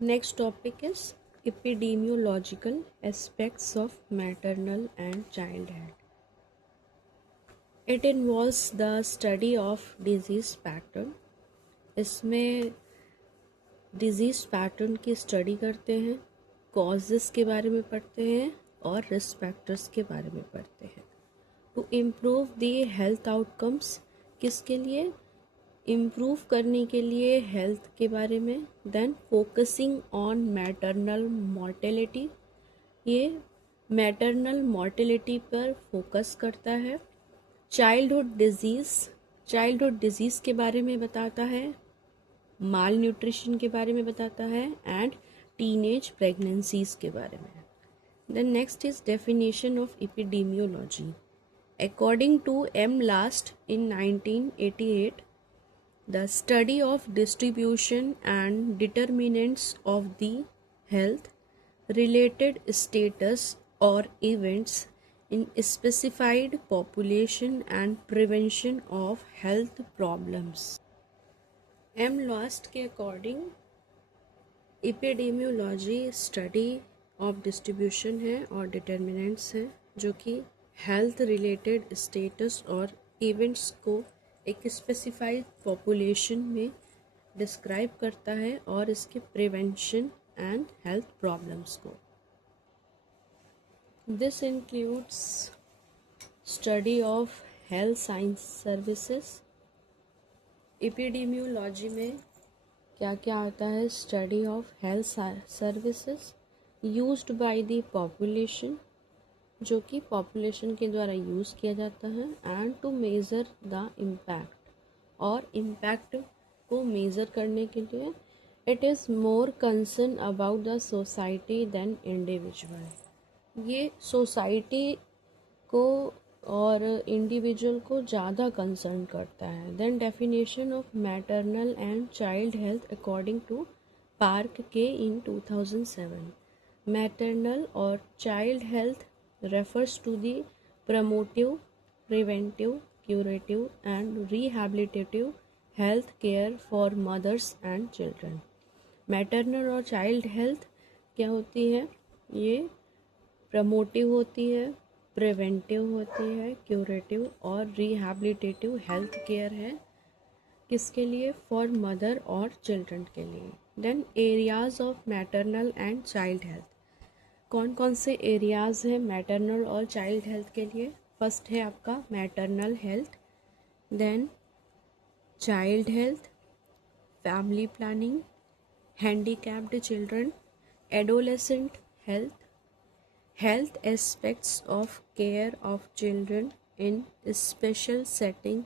Next topic is epidemiological aspects of maternal and child health. It involves the study of disease pattern. इसमें disease pattern की study करते हैं, causes के बारे में पढ़ते हैं और रिस्क फैक्टर्स के बारे में पढ़ते हैं to improve the health outcomes. किसके लिए? इम्प्रूव करने के लिए हेल्थ के बारे में। Then focusing on maternal mortality, ये मैटरनल मॉर्टेलिटी पर फोकस करता है। चाइल्डहुड डिजीज़ के बारे में बताता है, माल न्यूट्रिशन के बारे में बताता है एंड टीनेज प्रेगनेंसीज के बारे में। Then next is definition of epidemiology. According to M Last in 1988, the study of distribution and determinants of the health related status or events in specified population and prevention of health problems. M Last के according epidemiology study of distribution है और determinants हैं जो कि health related status और events को एक specified population में डिस्क्राइब करता है और इसके प्रिवेंशन एंड हेल्थ प्रॉब्लम्स को। This includes study of health science services. Epidemiology में क्या क्या आता है? Study of health services used by the population, जो कि पॉपुलेशन के द्वारा यूज़ किया जाता है, and to measure the impact, और इम्पैक्ट को मेज़र करने के लिए it is more concern about the society than individual. ये सोसाइटी को और इंडिविजुअल को ज़्यादा कंसर्न करता है। Then definition of maternal and child health according to Park के इन 2007। मैटरनल और child health refers to the promotive, preventive, curative and rehabilitative health care for mothers and children. Maternal और child health क्या होती है? ये promotive होती है, preventive होती है, क्यूरेटिव और रिहैबिलिटेटिव हेल्थ केयर है। किसके लिए? फॉर मदर और चिल्ड्रन के लिए। Then areas of maternal and child health. कौन कौन से एरियाज़ हैं मैटरनल और चाइल्ड हेल्थ के लिए? फर्स्ट है आपका maternal health, then child health, family planning, handicapped children, adolescent health, health aspects of care of children in special setting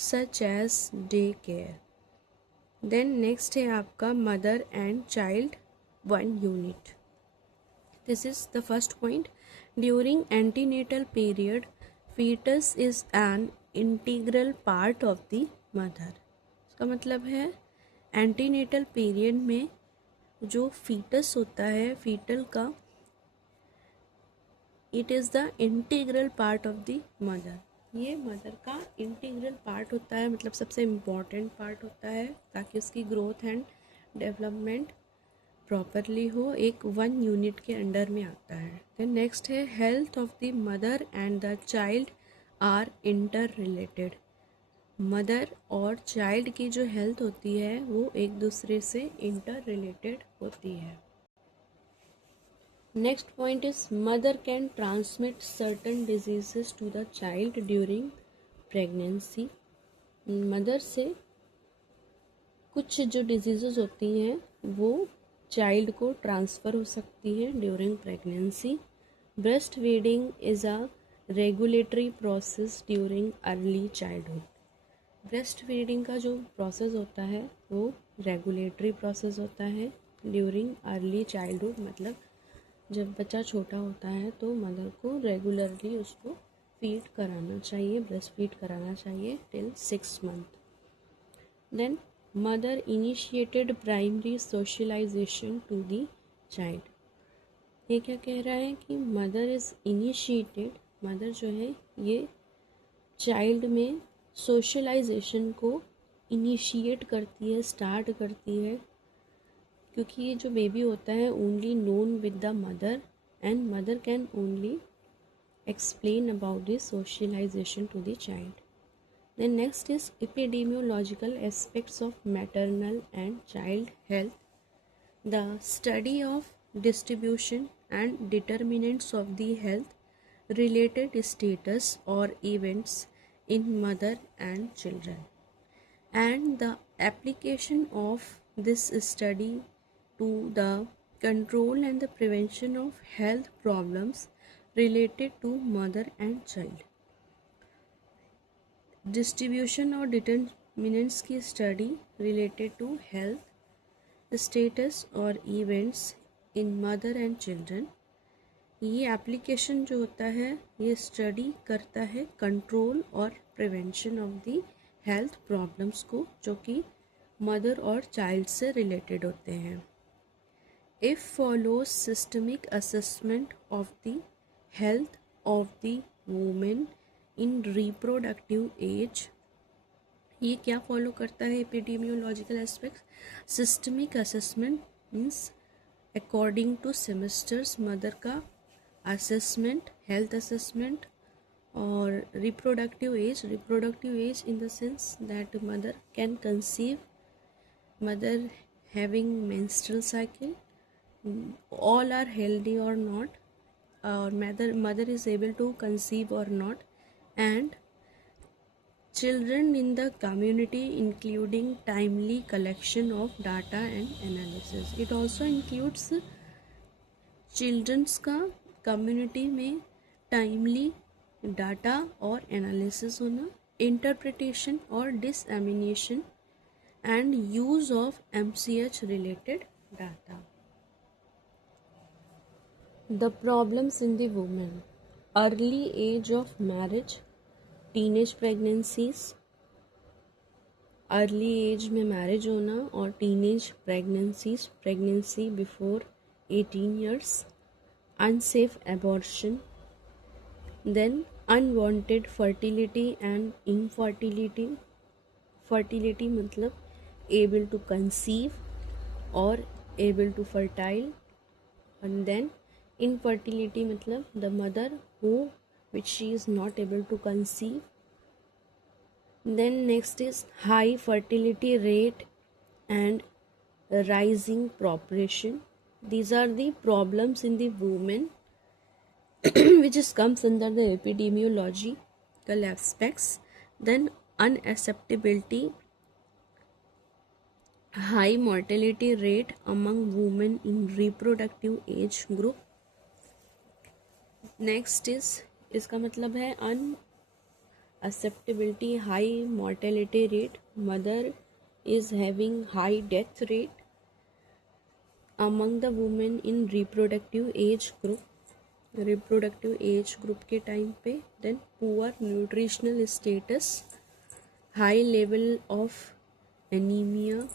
such as day care. Then next है आपका mother and child one unit. This is the first point. During antenatal period, fetus is an integral part of the mother. इसका मतलब है antenatal period में जो foetus होता है, fetal का, it is the integral part of the mother. ये mother का इंटीग्रल पार्ट होता है, मतलब सबसे इम्पॉर्टेंट पार्ट होता है ताकि उसकी ग्रोथ एंड डेवलपमेंट प्रॉपरली हो, एक वन यूनिट के अंडर में आता है। देन नेक्स्ट है health of the mother and the child are interrelated. Mother और चाइल्ड की जो हेल्थ होती है वो एक दूसरे से इंटर रिलेटेड होती है। Next point is mother can transmit certain diseases to the child during pregnancy. Mother से कुछ जो डिजीजेस होती हैं वो चाइल्ड को ट्रांसफ़र हो सकती है during pregnancy. Breast feeding is a regulatory process during early childhood. Breast feeding का जो प्रोसेस होता है वो रेगुलेटरी प्रोसेस होता है ड्यूरिंग अर्ली चाइल्डहुड, मतलब जब बच्चा छोटा होता है तो मदर को रेगुलरली उसको फीड कराना चाहिए, ब्रेस्ट फीड कराना चाहिए till 6 month. Then mother initiated primary socialisation to the child. ये क्या कह रहा है कि मदर इज़ इनिशिएटेड, मदर जो है ये चाइल्ड में सोशलाइजेशन को इनिशिएट करती है, स्टार्ट करती है क्योंकि ये जो बेबी होता है only known with the mother and mother can only explain about the socialization to the child. Then next is epidemiological aspects of maternal and child health. The study of distribution and determinants of the health related status or events in mother and children, and the application of this study to the control and the prevention of health problems related to mother and child. Distribution और determinants की study related to health status और events in mother and children. ये application जो होता है ये study करता है कंट्रोल और prevention of the health problems को जो कि मदर और चाइल्ड से रिलेटेड होते हैं. If follows systemic assessment of the health of the women in reproductive age. ये क्या फॉलो करता है epidemiological aspect. Systemic assessment means according to semesters mother का असेसमेंट, हेल्थ असेसमेंट. और reproductive age in the sense that mother can conceive, mother having menstrual cycle, all are healthy or not, or mother is able to conceive or not, and children in the community including timely collection of data and analysis. It also includes children's का community में timely data और analysis होना, interpretation और dissemination and use of MCH related data. The problems in the woman: early age of marriage, teenage pregnancies, early age में marriage होना और teenage pregnancies, pregnancy before 18 years, unsafe abortion. Then unwanted fertility and infertility. Fertility मतलब able to conceive और able to fertile. And then infertility मतलब the mother which she is not able to conceive. Then next is high fertility rate and rising proportion. These are the problems in the women which comes under the epidemiological aspects. Then unacceptability, high mortality rate among women in reproductive age group. Next is, इसका मतलब है unacceptability, high mortality rate, mother is having high death rate among the women in reproductive age group के time पे. Then poor nutritional status, high level of anaemia.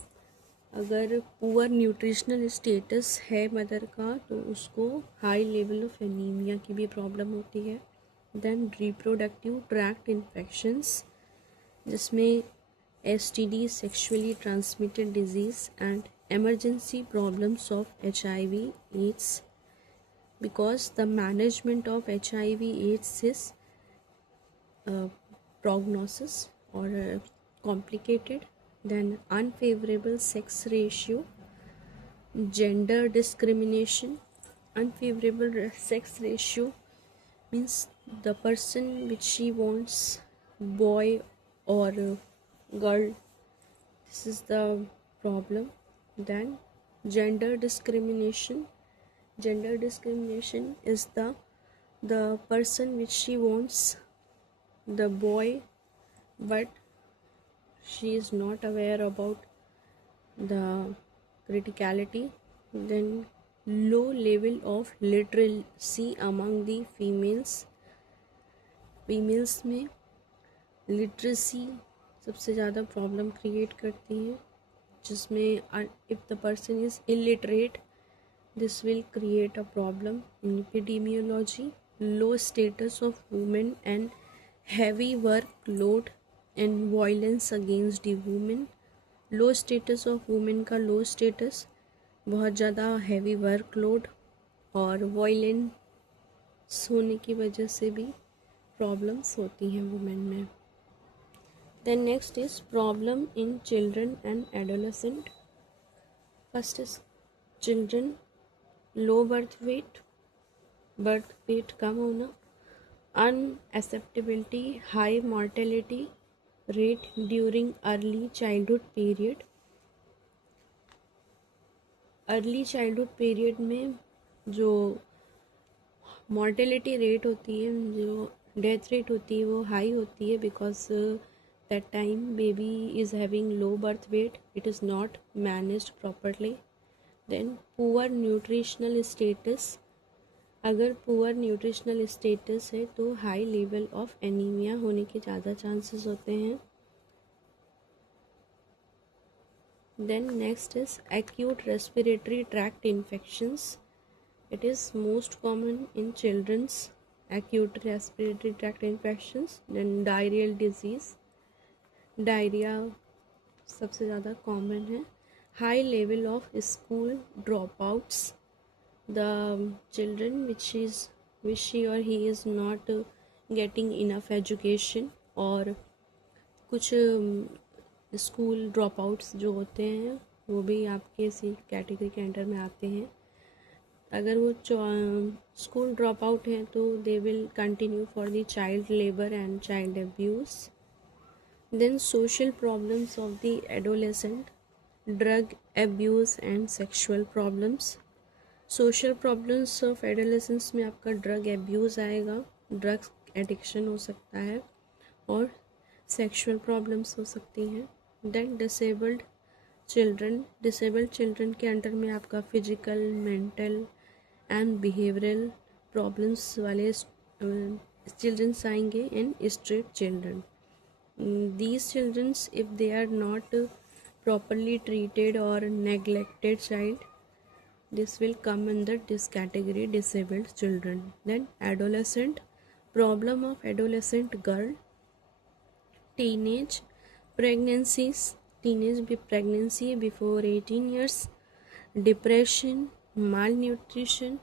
अगर poor nutritional status है mother का तो उसको हाई लेवल ऑफ एनीमिया की भी problem होती है. देन रिप्रोडक्टिव ट्रैक्ट इन्फेक्शंस जिसमें STD, sexually transmitted disease and emergency problems of HIV AIDS, because the management of HIV AIDS is prognosis or complicated. Then unfavorable sex ratio, gender discrimination. Unfavorable sex ratio means the person which she wants boy or girl, this is the problem. Then gender discrimination is the person which she wants the boy but she is not aware about the criticality. Then low level of literacy among the females में literacy सबसे ज़्यादा problem create करती है, जिसमें if the person is illiterate this will create a problem in epidemiology. Low status of women and heavy workload and violence against the women. Low status of women का लो status बहुत ज़्यादा heavy workload और violence होने की वजह से भी problems होती हैं वुमेन में। Then next is problem in children and adolescent. First is children, low birth weight कम होना, unacceptability high mortality rate during early childhood period में जो मॉर्टेलिटी रेट होती है, जो डेथ रेट होती है, वो हाई होती है because that time baby is having low birth weight, it is not managed properly. Then poor nutritional status, अगर पुअर न्यूट्रिशनल स्टेटस है तो हाई लेवल ऑफ एनीमिया होने के ज़्यादा चांसेस होते हैं। Then next is acute respiratory tract infections, it is most common in childrens, acute respiratory tract infections. then diarrheal disease, diarrhoea सबसे ज़्यादा कॉमन है। High level of school drop outs, the children which she or he is not getting enough education, और कुछ school drop outs जो होते हैं वो भी आपके इसी कैटेगरी के अंडर में आते हैं। अगर वो स्कूल ड्रॉप आउट हैं तो they will continue for the child labour and child abuse. Then social problems of the adolescent, drug abuse and sexual problems. Social problems of adolescence में आपका ड्रग अब्यूज़ आएगा, ड्रग्स एडिक्शन हो सकता है, और sexual problems हो सकती हैं। देन डिसेबल्ड चिल्ड्रन के अंडर में आपका physical, mental and behavioural problems वाले चिल्ड्रंस आएंगे in street children. These childrens if they are not properly treated or neglected child, this will come under this category, disabled children. Then adolescent, problem of adolescent girl, teenage pregnancy before 18 years, depression, malnutrition।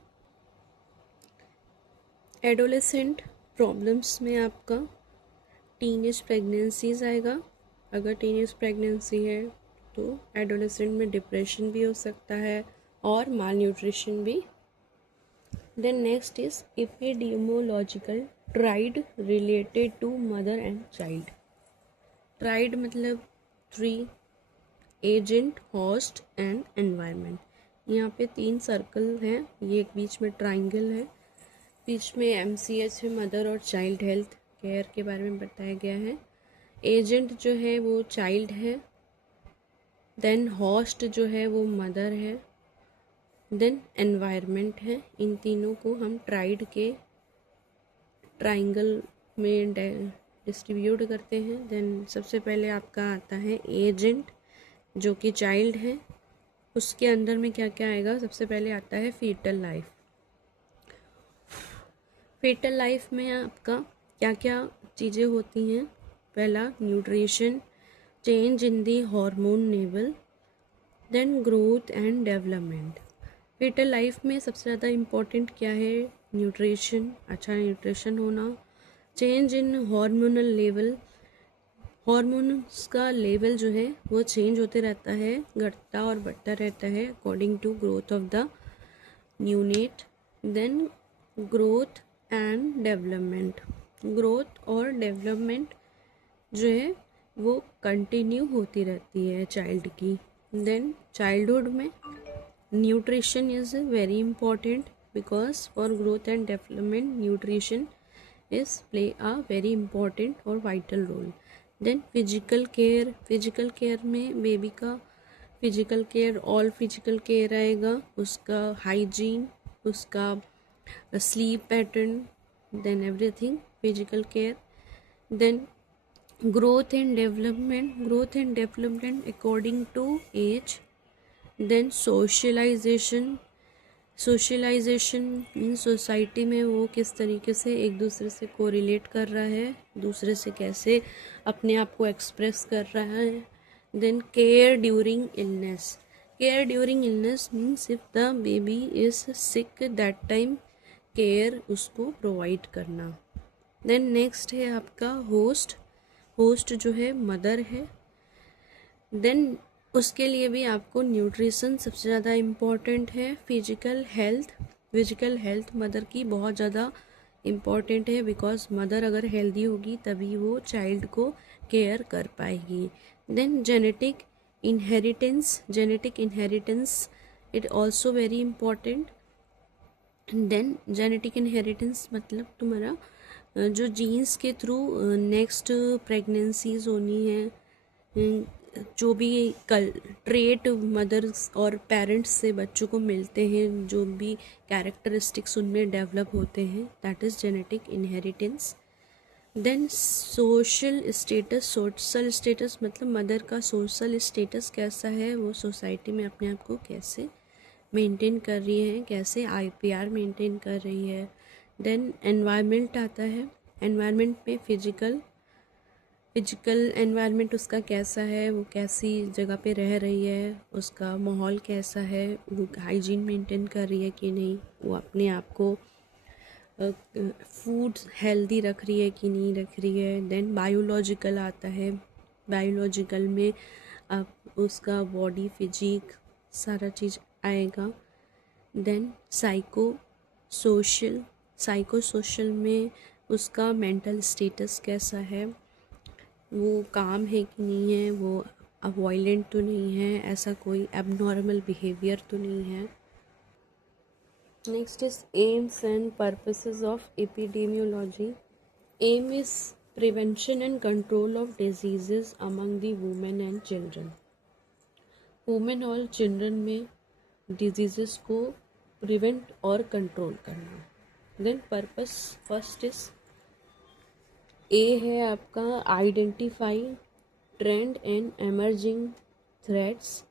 Adolescent problems में आपका teenage pregnancies आएगा, अगर teenage pregnancy है तो adolescent में depression भी हो सकता है और माल न्यूट्रिशन भी। Then next is epidemiological triad related to mother and child. Triad मतलब 3, एजेंट, होस्ट एंड एनवायरनमेंट। यहाँ पे 3 सर्कल हैं, ये एक बीच में ट्राइंगल है, बीच में MCH है, मदर और चाइल्ड हेल्थ केयर के बारे में बताया गया है। एजेंट जो है वो चाइल्ड है, देन होस्ट जो है वो मदर है, देन एनवायरनमेंट है। इन तीनों को हम ट्राइड के ट्राइंगल में डिस्ट्रीब्यूट करते हैं। देन सबसे पहले आपका आता है एजेंट जो कि चाइल्ड है, उसके अंदर में क्या क्या आएगा, सबसे पहले आता है फीटल लाइफ। फीटल लाइफ में आपका क्या क्या चीज़ें होती हैं, पहला nutrition, change in the hormone level, then growth and development. Foetal life में सबसे ज़्यादा इम्पोर्टेंट क्या है, न्यूट्रिशन, अच्छा न्यूट्रिशन होना, change in hormonal level, hormones का लेवल जो है वो चेंज होते रहता है, घटता और बढ़ता रहता है according to growth of the neonate. Then growth and development, growth और डेवलपमेंट जो है वो कंटिन्यू होती रहती है चाइल्ड की। देन चाइल्डहुड में nutrition is very important because for growth and development nutrition is play a very important और vital role. Then physical care में बेबी का physical care, all physical care आएगा, उसका हाइजीन, उसका sleep pattern, then everything physical care. Then growth and development according to age. then socialization in society में वो किस तरीके से एक दूसरे से कोरिलेट कर रहा है, दूसरे से कैसे अपने आप को एक्सप्रेस कर रहा है। Then care during illness, care during illness means if the baby is sick that time care उसको प्रोवाइड करना। देन नेक्स्ट है आपका होस्ट। होस्ट जो है मदर है। देन उसके लिए भी आपको न्यूट्रिशन सबसे ज़्यादा इम्पॉर्टेंट है। फिजिकल हेल्थ मदर की बहुत ज़्यादा इम्पॉर्टेंट है, बिकॉज मदर अगर हेल्दी होगी तभी वो चाइल्ड को केयर कर पाएगी। Then genetic inheritance it also very important. Then genetic inheritance मतलब तुम्हारा जो जीन्स के थ्रू नेक्स्ट प्रेगनेंसीज होनी है, जो भी कल ट्रेट मदर्स और पेरेंट्स से बच्चों को मिलते हैं, जो भी कैरेक्टरिस्टिक्स उनमें डेवलप होते हैं, that is genetic inheritance. Then social status मतलब मदर का सोशल स्टेटस कैसा है, वो सोसाइटी में अपने आप को कैसे मेंटेन कर रही है, कैसे IPR मेंटेन कर रही है। देन एनवायरनमेंट आता है। एनवायरनमेंट में फिजिकल एनवायरनमेंट उसका कैसा है, वो कैसी जगह पे रह रही है, उसका माहौल कैसा है, वो हाइजीन मेंटेन कर रही है कि नहीं, वो अपने आप को फूड हेल्दी रख रही है कि नहीं रख रही है। देन बायोलॉजिकल आता है। बायोलॉजिकल में आप उसका बॉडी फिजिक सारा चीज़ आएगा। देन साइको में उसका मेंटल स्टेटस कैसा है, वो काम है कि नहीं है, वो अवॉइलेंट तो नहीं है, ऐसा कोई एबनॉर्मल बिहेवियर तो नहीं है। Next is aims and purposes of epidemiology. Aim is prevention and control of diseases among the women and children. Women और चिल्ड्रन में डिजीजेस को प्रिवेंट और कंट्रोल करना। Then purpose first is a है आपका identify trend and emerging threats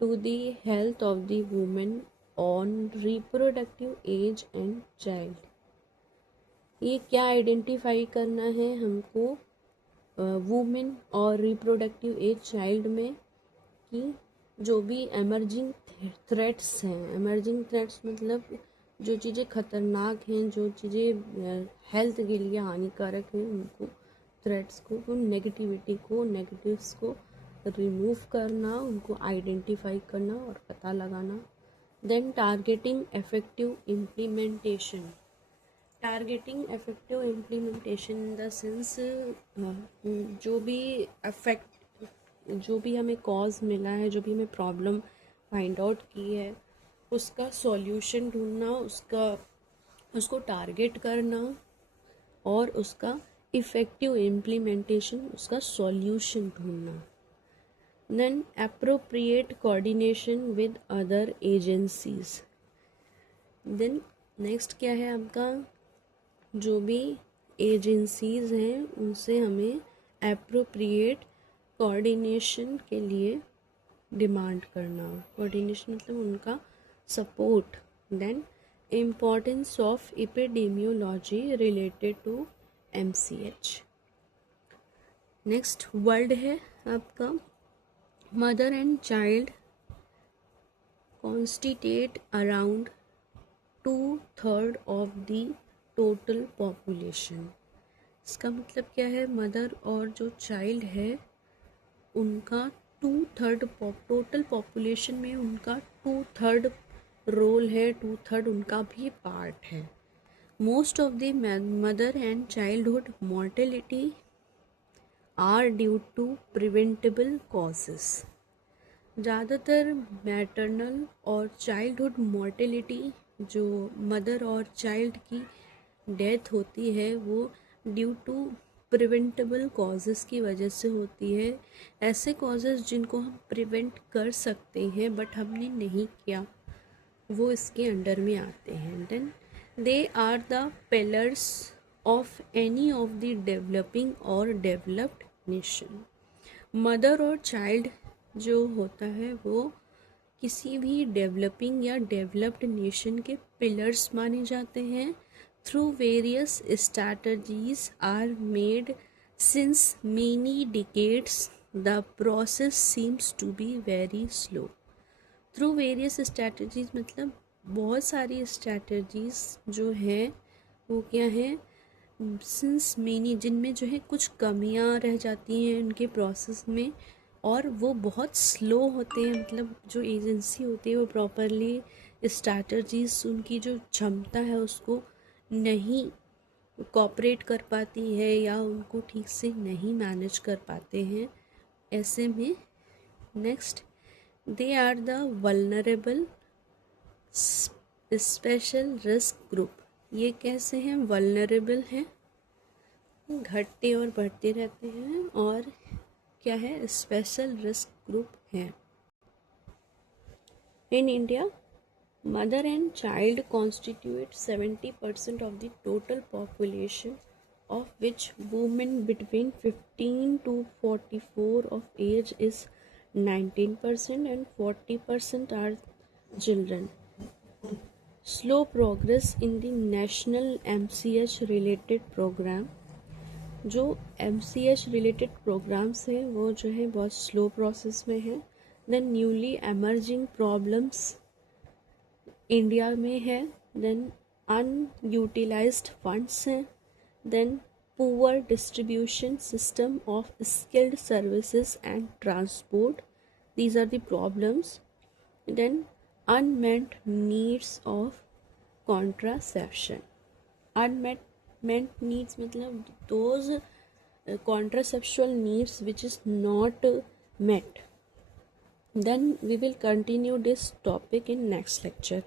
to the health of the women on reproductive age and child. ये क्या identify करना है हमको वुमेन और रिप्रोडक्टिव एज चाइल्ड में, कि जो भी एमर्जिंग थ्रेट्स हैं, एमर्जिंग थ्रेट्स मतलब जो चीज़ें खतरनाक हैं, जो चीज़ें हेल्थ के लिए हानिकारक हैं, उनको थ्रेट्स को, उन नेगेटिव्स को रिमूव करना, उनको आइडेंटिफाई करना और पता लगाना। Then targeting effective implementation in the sense जो भी हमें कॉज मिला है, जो भी हमें प्रॉब्लम फाइंड आउट की है, उसका सॉल्यूशन ढूंढना, उसको टारगेट करना और उसका इफ़ेक्टिव इम्प्लीमेंटेशन, उसका सॉल्यूशन ढूंढना। Then appropriate coordination with other agencies. Then next क्या है आपका, जो भी एजेंसीज हैं उनसे हमें एप्रोप्रिएट कोऑर्डिनेशन के लिए डिमांड करना। कोऑर्डिनेशन मतलब उनका support. Then importance of epidemiology related to MCH। Next word है आपका mother and child constitute around 2/3 of the total population. इसका मतलब क्या है, मदर और जो चाइल्ड है उनका 2/3 टोटल पॉपुलेशन में उनका 2/3 रोल है, 2/3 उनका भी पार्ट है। Most of the mother and childhood mortality are due to preventable causes. ज़्यादातर मैटरनल और चाइल्डहुड मॉर्टेलिटी, जो मदर और चाइल्ड की डेथ होती है, वो ड्यू टू प्रिवेंटेबल कॉजेज़ की वजह से होती है। ऐसे कॉजेज़ जिनको हम प्रिवेंट कर सकते हैं बट हमने नहीं किया, वो इसके अंडर में आते हैं। Then they are the pillars of any of the developing और डेवलप्ड नेशन। मदर और चाइल्ड जो होता है वो किसी भी डेवलपिंग या डेवलप्ड नेशन के पिलर्स माने जाते हैं। Through various strategies are made since many decades the process seems to be very slow. Through various strategies मतलब बहुत सारी स्ट्रैटेजीज जो है वो क्या है, सिंस मेनी, जिनमें जो है कुछ कमियां रह जाती हैं उनके प्रोसेस में और वो बहुत स्लो होते हैं, मतलब जो एजेंसी होती है वो प्रॉपरली स्ट्रैटेजीज, उनकी जो क्षमता है उसको नहीं कोऑपरेट कर पाती है या उनको ठीक से नहीं मैनेज कर पाते हैं। ऐसे में next, they are the vulnerable special risk group. ये कैसे हैं? वल्नरेबल हैं, घटते और बढ़ते रहते हैं, और क्या है? स्पेशल रिस्क ग्रुप हैं। In India, mother and child constitute 70% of the total population, of which women between 15 to 44 of age is 19% and 40% are children. Slow progress in the national MCH related program. जो MCH related programs है वो जो है बहुत slow process में है. Then newly emerging problems India में है, देन अनयूटिलाइज्ड फंड्स हैं, then poor distribution system of skilled services and transport, these are the problems, then unmet needs of contraception. Unmet needs मतलब those contraceptual needs which is not met. Then we will continue this topic in next lecture.